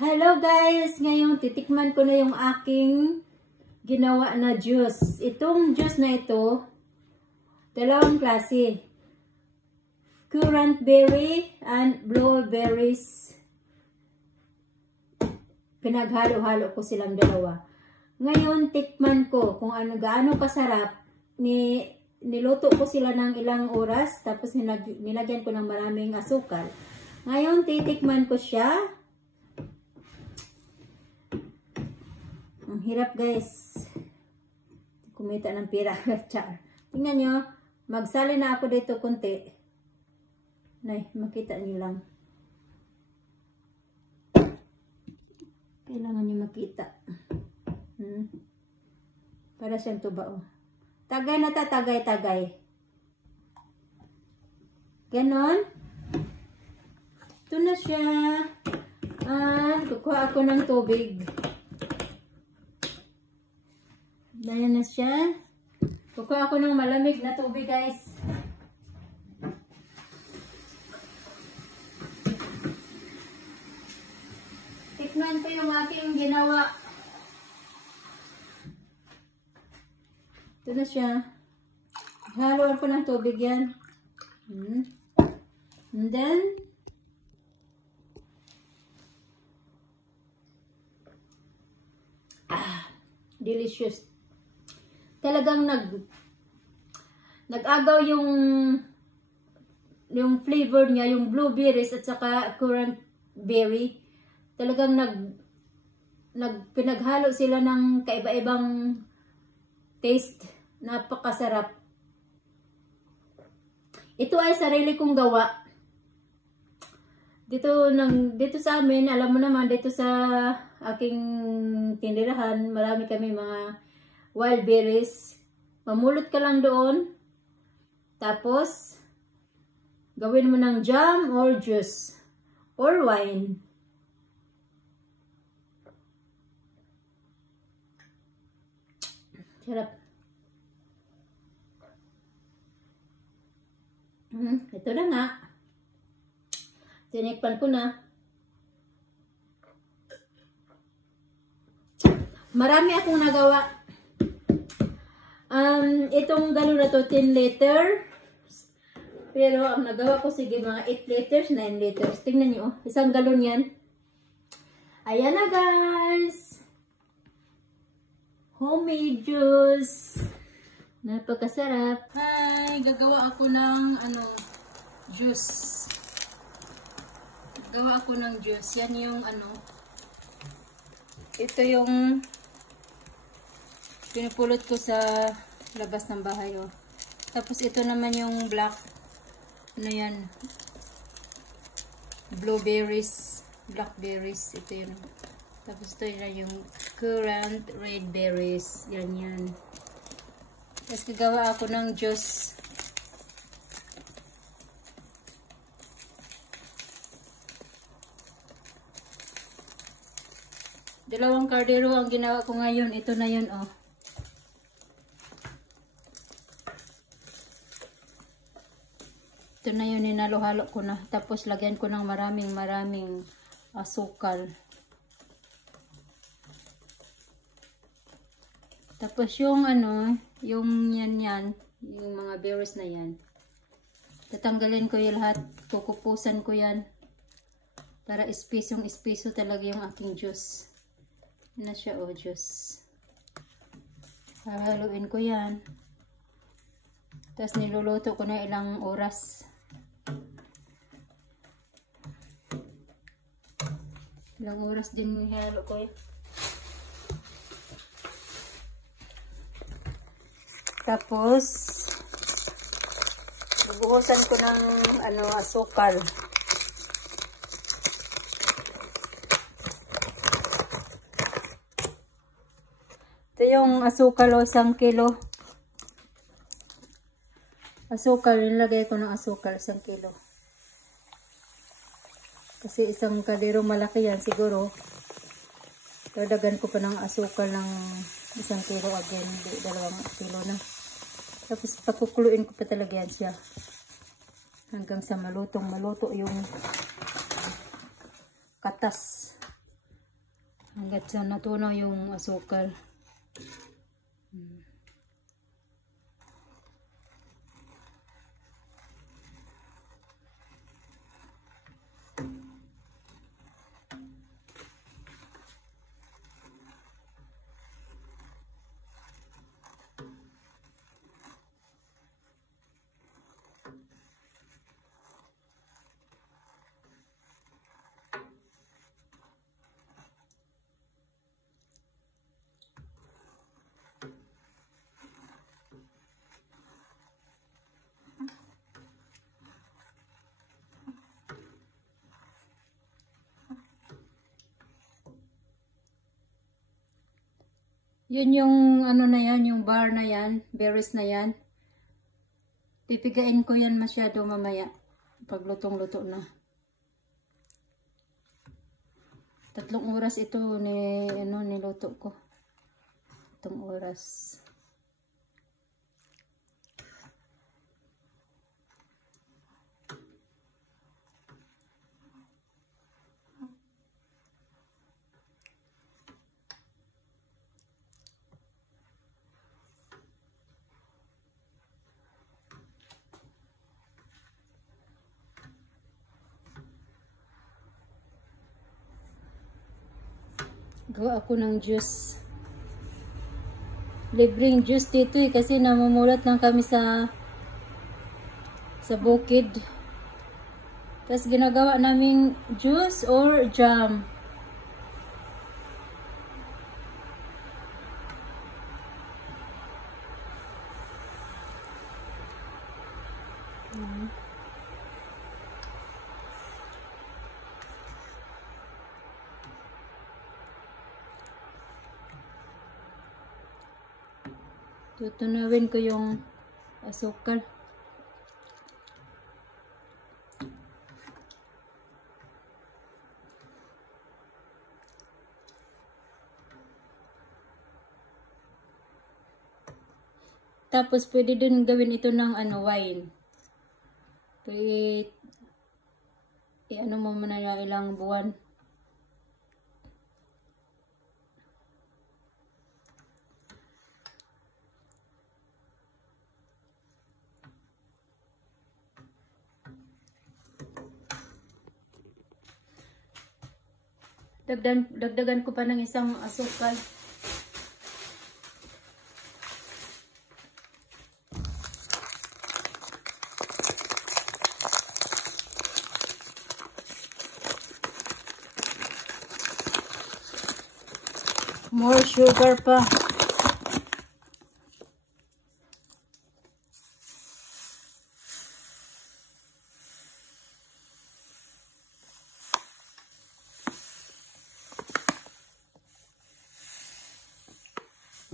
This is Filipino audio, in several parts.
Hello guys! Ngayon titikman ko na yung aking ginawa na juice. Itong juice na ito, dalawang klase. Currant berry and blueberries. Pinaghalo-halo ko silang dalawa. Ngayon tikman ko kung gaano kasarap. Niluto ko sila ng ilang oras, tapos nilagyan ko ng maraming asukal. Ngayon titikman ko siya. Ang hirap guys. Kumita ng pira. Tingnan nyo. Magsali na ako dito konti. Nay, makita nyo lang. Kailangan nyo makita. Para siyang tuba. Oh. Tagay na tagay. Ganon. Ito na siya. Kukuha ako ng tubig. Ayan na siya. Kukuha ako ng malamig na tubig guys. Tikman ko yung aking ginawa. Ito na siya. Haluan ko ng tubig yan. And then, delicious. Talagang nag-agaw yung flavor niya, yung blueberries at saka currant berry. Talagang pinaghalo sila ng kaiba-ibang taste. Napakasarap. Ito ay sarili kong gawa. Dito sa amin, alam mo naman, dito sa aking tinderahan, marami kami mga wild berries. Mamulot ka lang doon. Tapos, gawin mo ng jam or juice or wine. Sarap. Ito na nga. Tinikpan ko na. Marami akong nagawa. Itong galon na to 10 liter. Pero ang nagawa ko sige mga 8 liters, 9 liters. Tingnan nyo, isang galon yan. Ayan na guys. Homemade juice. Napakasarap. Hi, gagawa ako ng juice. Gawa ako ng juice. Yan yung ito yung pinupulot ko sa labas ng bahay. Oh. Tapos ito naman yung black. Yan? Blueberries. Blackberries. Ito yun. Tapos ito yun yung currant red berries. Yan. Tapos gagawa ako ng juice. Dalawang kardero ang ginawa ko ngayon. Ito na yun, oh. Ito na yun, ninalo-halo ko na. Tapos lagyan ko ng maraming asukal. Tapos yung yung yan, yung mga berries na yan. Tatanggalin ko yung lahat. Kukupusan ko yan. Para espisong-espiso talaga yung aking juice. Yan na siya, oh, juice. Hahaluin ko yan. Tapos niluluto ko na ilang oras. Ilang oras din nihalo ko yan. Tapos, bubuhusan ko ng asukal. Ito yung asukal, 1 kilo. Asukal, nilagay ko ng asukal, 1 kilo. Kasi isang kaldero malaki yan, siguro. Dagdagan ko pa ng asukal ng 1 kilo again, 2 kilo na. Tapos pakukuluin ko pa talaga yan siya. Hanggang sa maluto yung katas. hanggat sa natunaw yung asukal. Yun yung ano na yan, yung bar na yan, berries na yan. Pipigain ko yan masyado mamaya pag lutong-luto na. 3 oras ito niluto ko. 3 oras. Gawa ako ng juice. Libreng juice dito kasi namumulat lang kami sa bukid. Tapos ginagawa naming juice or jam. Tutunawin ko yung asukal. Tapos pwede din gawin ito ng wine. Pwede mo muna yung ilang buwan. Dagdagan ko pa ng isang asukal. More sugar pa.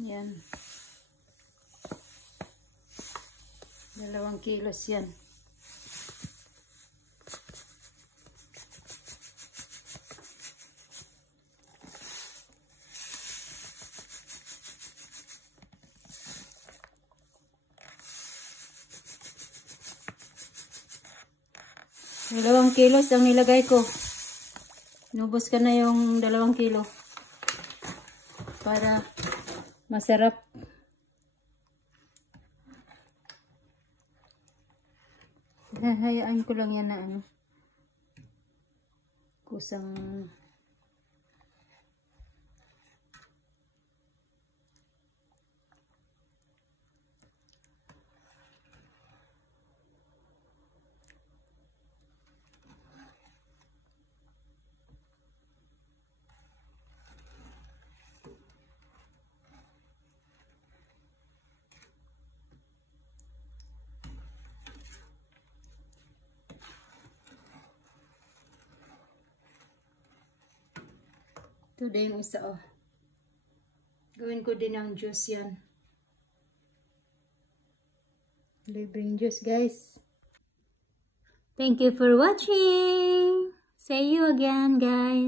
Yan. 2 kilos yan. Dalawang kilos ang nilagay ko. Inubos ka na yung 2 kilo. Para masarap. Hayaan ko lang yan na kusang ito din yung isa Gawin ko din ang juice yan. Libreng juice guys. Thank you for watching. See you again guys.